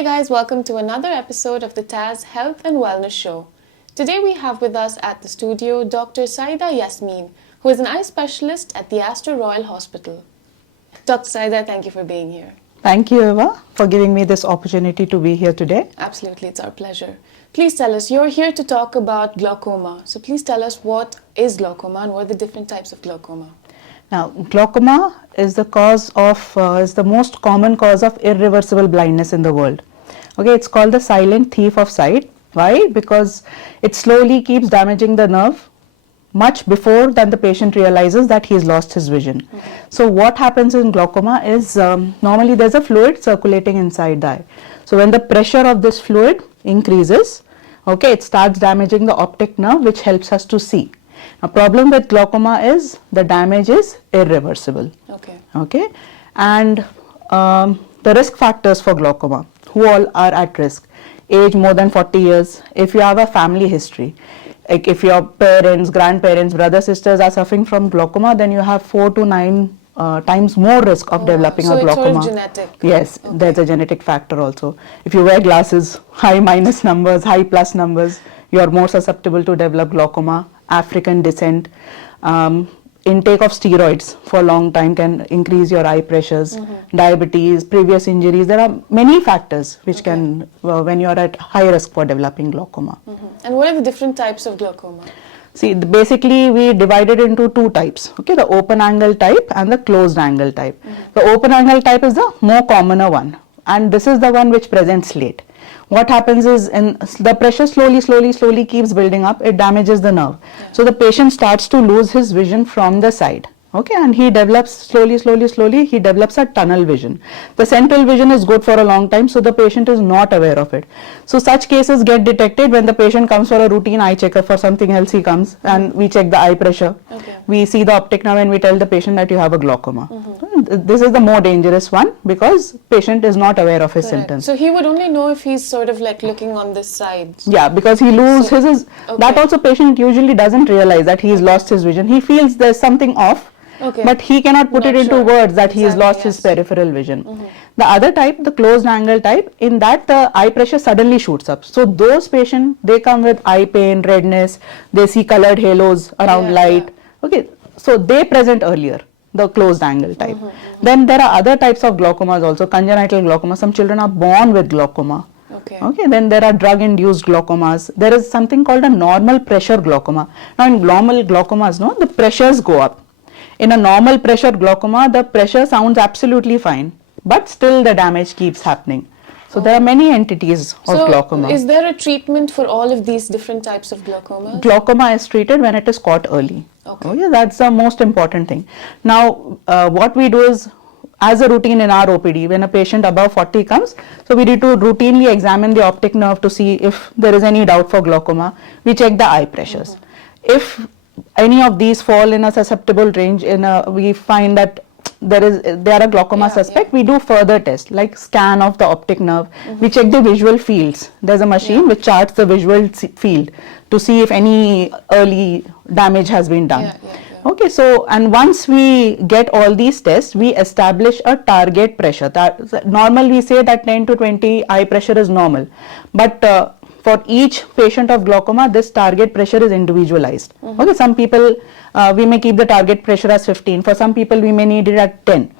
Hey guys, welcome to another episode of the TAS Health and Wellness Show. Today we have with us at the studio Dr. Saida Yasmeen, who is an eye specialist at the Aster Royal Hospital. Dr. Saida, thank you for being here. Thank you, Eva, for giving me this opportunity to be here today. Absolutely, it's our pleasure. Please tell us, you're here to talk about glaucoma. So please tell us, what is glaucoma and what are the different types of glaucoma? Now, glaucoma is the most common cause of irreversible blindness in the world. Okay, it's called the silent thief of sight. Why? Because it slowly keeps damaging the nerve much before than the patient realizes that he's lost his vision. Okay. So what happens in glaucoma is normally there's a fluid circulating inside the eye. So when the pressure of this fluid increases, okay, it starts damaging the optic nerve, which helps us to see. A problem with glaucoma is the damage is irreversible. Okay, and the risk factors for glaucoma, who all are at risk: age more than 40 years, if you have a family history, like if your parents, grandparents, brothers, sisters are suffering from glaucoma, then you have 4 to 9 times more risk of developing a glaucoma. So it's sort of genetic? Yes, there's a genetic factor also. If you wear glasses, high minus numbers, high plus numbers, you are more susceptible to develop glaucoma. African descent, intake of steroids for a long time can increase your eye pressures, diabetes, previous injuries. There are many factors which can, when you are at high risk for developing glaucoma. And what are the different types of glaucoma? See, basically we divided into two types, okay, the open angle type and the closed angle type. The open angle type is the more commoner one, and this is the one which presents late. What happens is, the pressure slowly keeps building up, it damages the nerve. Yeah. So the patient starts to lose his vision from the side. Okay, and he develops slowly, he develops a tunnel vision. The central vision is good for a long time, so the patient is not aware of it. So such cases get detected when the patient comes for a routine eye checkup. For something else he comes and we check the eye pressure. Okay. We see the optic nerve and we tell the patient that you have a glaucoma. This is the more dangerous one because patient is not aware of his symptoms. So he would only know if he's sort of like looking on this side. Yeah, because he loses that also patient usually doesn't realize that he's lost his vision. He feels there's something off. But he cannot put it into words that he has lost his peripheral vision. The other type, the closed angle type, in that the eye pressure suddenly shoots up. So those patients, they come with eye pain, redness, they see colored halos around light. Okay, so they present earlier, the closed angle type. Then there are other types of glaucomas also, congenital glaucoma. Some children are born with glaucoma. Okay, then there are drug-induced glaucomas. There is something called a normal pressure glaucoma. Now in normal glaucomas, no, the pressures go up. In a normal pressure glaucoma, the pressure sounds absolutely fine, but still the damage keeps happening. So there are many entities of glaucoma. Is there a treatment for all of these different types of glaucoma? Glaucoma is treated when it is caught early. Okay, that's the most important thing. Now, what we do is, as a routine in our OPD, when a patient above 40 comes, so we need to routinely examine the optic nerve to see if there is any doubt for glaucoma. We check the eye pressures. If any of these fall in a susceptible range, we find that they are a glaucoma suspect, we do further tests like scan of the optic nerve. We check the visual fields. There's a machine which charts the visual field to see if any early damage has been done. Okay, so and once we get all these tests, we establish a target pressure. Normal we say that 10 to 20 eye pressure is normal, but for each patient of glaucoma, this target pressure is individualized. Okay, some people, we may keep the target pressure as 15. For some people, we may need it at 10.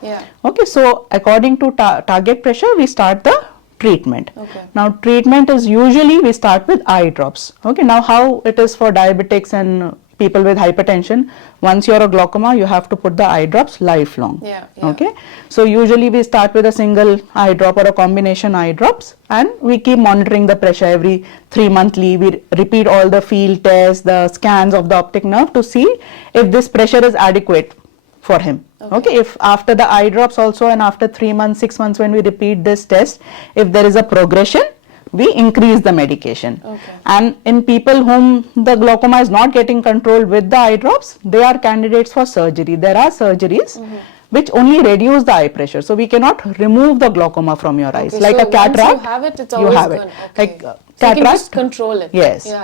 Okay, so according to target pressure, we start the treatment. Now, treatment is usually we start with eye drops. Okay, now how it is for diabetics and people with hypertension, once you're a glaucoma, you have to put the eye drops lifelong. Okay, so usually we start with a single eye drop or a combination eye drops, and we keep monitoring the pressure every 3 monthly. We repeat all the field tests, the scans of the optic nerve to see if this pressure is adequate for him. Okay, if after the eye drops also and after 3 months, 6 months when we repeat this test, if there is a progression, we increase the medication. And in people whom the glaucoma is not getting controlled with the eye drops, they are candidates for surgery. There are surgeries which only reduce the eye pressure. So we cannot remove the glaucoma from your eyes. Like so a cataract, once you have it, it's always gone. Like so cataract, you can just control it. Yes.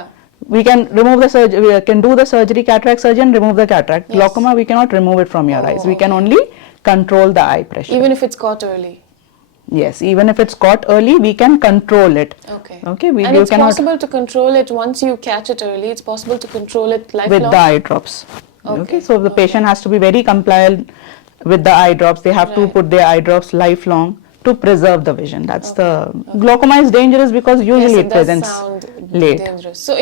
We can remove the surgery, we can do the surgery, cataract surgeon, remove the cataract. Glaucoma, we cannot remove it from your eyes. We can only control the eye pressure. Even if it's caught early? Yes, even if it's caught early, we can control it. Okay. Okay, and it's possible to control it once you catch it early. It's possible to control it lifelong? With the eye drops. Okay, so the patient has to be very compliant with the eye drops. They have to put their eye drops lifelong to preserve the vision. That's the glaucoma is dangerous because usually it presents late. Dangerous. So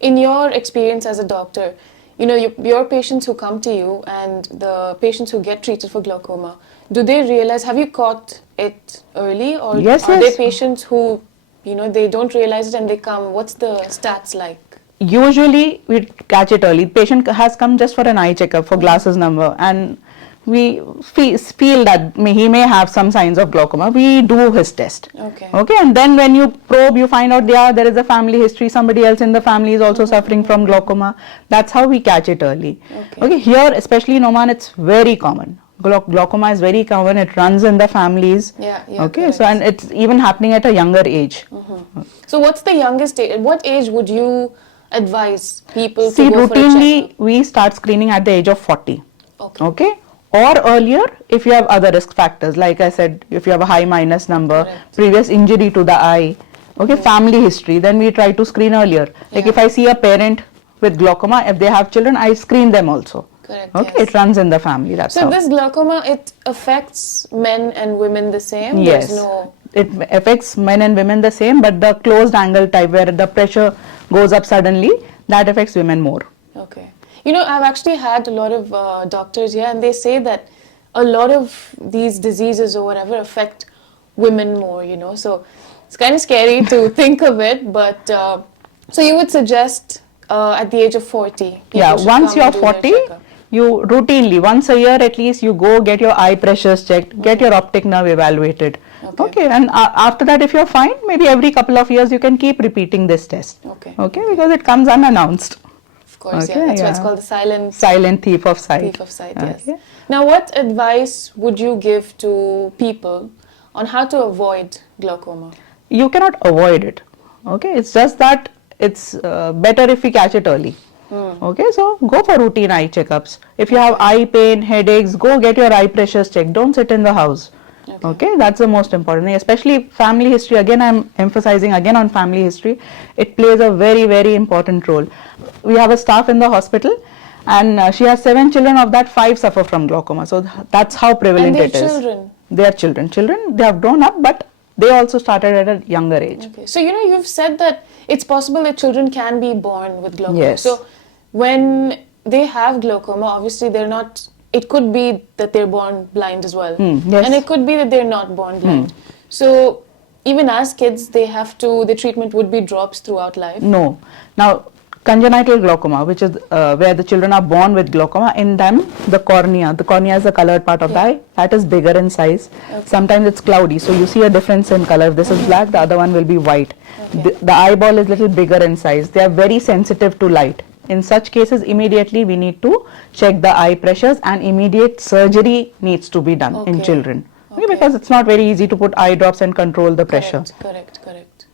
in your experience as a doctor, you know, your patients who come to you and the patients who get treated for glaucoma, do they realize, have you caught it early, or are there patients who, you know, they don't realize it and they come? What's the stats like? Usually we catch it early. Patient has come just for an eye checkup for glasses number, and we feel that he may have some signs of glaucoma. We do his test. Okay, and then when you probe, you find out there is a family history. Somebody else in the family is also suffering from glaucoma. That's how we catch it early. Okay, here, especially in Oman, it's very common. Glaucoma is very common. It runs in the families. Okay, so and it's even happening at a younger age. So what's the youngest age? At what age would you advise people to go for a checkup? We start screening at the age of 40. Okay. Or earlier if you have other risk factors, like I said, if you have a high minus number, previous injury to the eye, family history, then we try to screen earlier. Like if I see a parent with glaucoma, if they have children, I screen them also. Okay, it runs in the family. That's so this glaucoma, it affects men and women the same? Yes, it affects men and women the same, but the closed angle type where the pressure goes up suddenly, that affects women more. Okay. You know, I've actually had a lot of doctors here, and they say that a lot of these diseases or whatever affect women more, you know. So it's kind of scary to think of it, but so you would suggest at the age of 40? Yeah, once you're 40, you routinely, once a year at least, you go get your eye pressures checked, get your optic nerve evaluated. Okay, and after that, if you're fine, maybe every couple of years you can keep repeating this test. Okay, because it comes unannounced. Of course, that's why it's called the silent thief of sight. Thief of sight, yes. Now, what advice would you give to people on how to avoid glaucoma? You cannot avoid it. Okay, it's just that it's better if we catch it early. Okay, so go for routine eye checkups. If you have eye pain, headaches, go get your eye pressures checked. Don't sit in the house. Okay, that's the most important thing. Especially family history. Again, I'm emphasizing again on family history. It plays a very, very important role. We have a staff in the hospital, and she has 7 children. Of that, 5 suffer from glaucoma. So that's how prevalent it is. And children? They are children. Children, they have grown up, but they also started at a younger age. Okay, so you know, you've said that it's possible that children can be born with glaucoma. Yes. So when they have glaucoma, obviously they're not. It could be that they're born blind as well. Yes. And it could be that they're not born blind. So even as kids, the treatment would be drops throughout life? No. Now, congenital glaucoma, which is where the children are born with glaucoma, in them, the cornea is the colored part of the eye, that is bigger in size. Sometimes it's cloudy, so you see a difference in color. This is black, the other one will be white. The eyeball is little bigger in size. They are very sensitive to light. In such cases, immediately we need to check the eye pressures, and immediate surgery needs to be done in children. Because it's not very easy to put eye drops and control the pressure. Correct.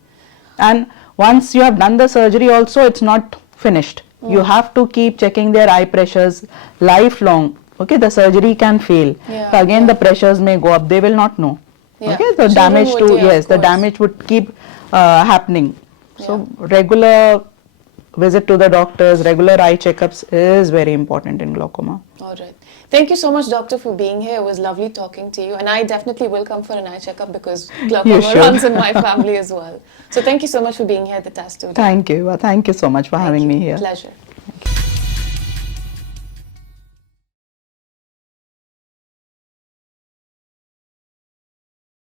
And once you have done the surgery also, it's not finished. You have to keep checking their eye pressures lifelong. Okay, the surgery can fail. So again, the pressures may go up. They will not know. Okay, the damage the damage would keep happening. So regular visit to the doctors, regular eye checkups is very important in glaucoma. All right. Thank you so much, doctor, for being here. It was lovely talking to you, and I definitely will come for an eye checkup because glaucoma runs in my family as well. So thank you so much for being here at the TAS studio. Thank you. Thank you so much for having me here. Pleasure.